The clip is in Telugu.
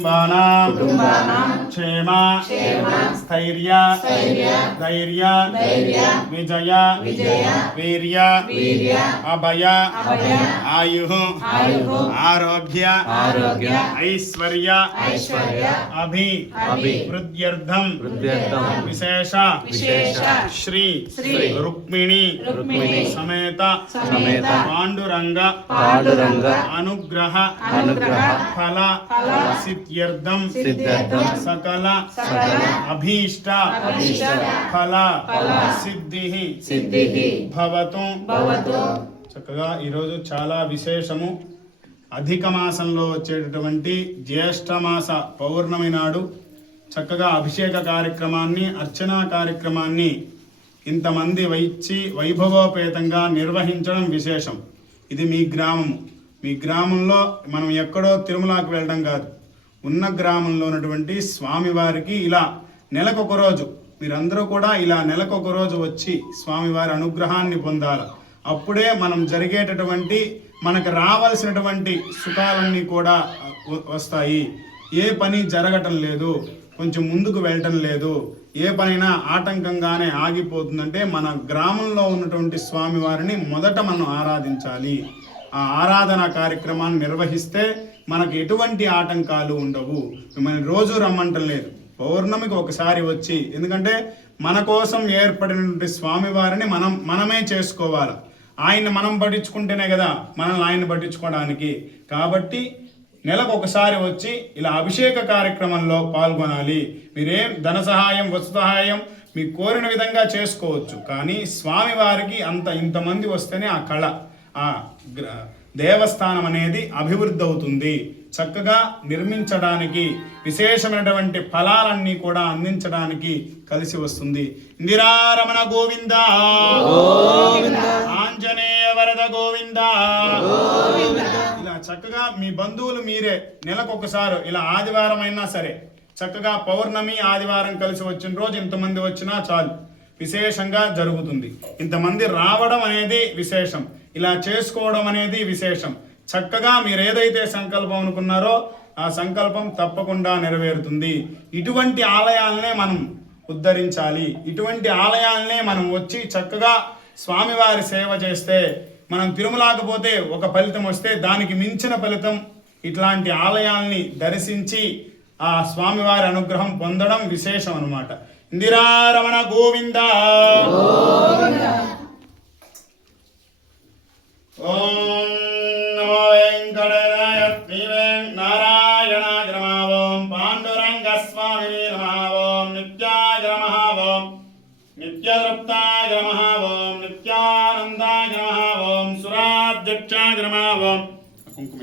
कुटुंबानां क्षेम स्थैर्य धैर्य विजय वीर्य अभय आयुः आरोग्य ऐश्वर्य अभिवृद्ध्यर्थं विशेष श्री रुक्मिणी समेत पांडुरंग अनुग्रह फल सिद्ध्यर्थं सकल अभीष्ट फल सिद्धि भवतु చక్కగా ఈరోజు చాలా విశేషము. అధిక మాసంలో వచ్చేటటువంటి జ్యేష్ఠ మాస పౌర్ణమి నాడు చక్కగా అభిషేక కార్యక్రమాన్ని, అర్చనా కార్యక్రమాన్ని ఇంతమంది వచ్చి వైభవోపేతంగా నిర్వహించడం విశేషం. ఇది మీ గ్రామము. మీ గ్రామంలో మనం ఎక్కడో తిరుమలకు వెళ్ళడం కాదు, ఉన్న గ్రామంలో ఉన్నటువంటి స్వామివారికి ఇలా నెలకొక రోజు మీరందరూ కూడా ఇలా నెలకొక రోజు వచ్చి స్వామివారి అనుగ్రహాన్ని పొందాలి. అప్పుడే మనం జరిగేటటువంటి మనకు రావాల్సినటువంటి సుఖాలన్నీ కూడా వస్తాయి. ఏ పని జరగటం లేదు, కొంచెం ముందుకు వెళ్ళటం లేదు, ఏ పనైనా ఆటంకంగానే ఆగిపోతుందంటే మన గ్రామంలో ఉన్నటువంటి స్వామివారిని మొదట మనం ఆరాధించాలి. ఆ ఆరాధన కార్యక్రమాన్ని నిర్వహిస్తే మనకు ఎటువంటి ఆటంకాలు ఉండవు. మిమ్మల్ని రోజు రమ్మంటం లేదు, పౌర్ణమికి ఒకసారి వచ్చి, ఎందుకంటే మన కోసం ఏర్పడినటువంటి స్వామివారిని మనమే చేసుకోవాలి. ఆయన్ని మనం పట్టించుకుంటేనే కదా మనల్ని ఆయన్ని పట్టించుకోవడానికి. కాబట్టి నెలకు ఒకసారి వచ్చి ఇలా అభిషేక కార్యక్రమంలో పాల్గొనాలి. మీరేం ధన సహాయం, వస్తు సహాయం మీకు కోరిన విధంగా చేసుకోవచ్చు. కానీ స్వామివారికి ఇంతమంది వస్తేనే ఆ కళ, ఆ దేవస్థానం అనేది అభివృద్ధి అవుతుంది. చక్కగా నిర్మించడానికి, విశేషమైనటువంటి ఫలాలన్నీ కూడా అందించడానికి కలిసి వస్తుంది. ఇందిరారమణ గోవింద, ఆంజనేయ వరద గోవింద. ఇలా చక్కగా మీ బంధువులు మీరే నెలకొకసారి ఇలా ఆదివారం అయినా సరే చక్కగా పౌర్ణమి ఆదివారం కలిసి వచ్చిన రోజు ఇంతమంది వచ్చినా చాలు, విశేషంగా జరుగుతుంది. ఇంతమంది రావడం అనేది విశేషం, ఇలా చేసుకోవడం అనేది విశేషం. చక్కగా మీరు ఏదైతే సంకల్పం అనుకున్నారో ఆ సంకల్పం తప్పకుండా నెరవేరుతుంది. ఇటువంటి ఆలయాలనే మనం ఉద్ధరించాలి. ఇటువంటి ఆలయాలనే మనం వచ్చి చక్కగా స్వామివారి సేవ చేస్తే, మనం తిరుమలకపోతే ఒక ఫలితం వస్తే దానికి మించిన ఫలితం ఇట్లాంటి ఆలయాల్ని దర్శించి ఆ స్వామివారి అనుగ్రహం పొందడం విశేషం అన్నమాట. ఇందిరారమణ గోవింద. ఓం నమో వెంకటేశాయ నారాయణాయ నమః. ఓం పాండురంగ స్వామినే నమః. ఓం నిత్యాయ నమః. ఓం నిత్యతృప్తాయ నమః. ఓం నిత్యానందాయ నమః. ఓం సురాధ్యక్షాయ నమః. ఓం కుంకుమ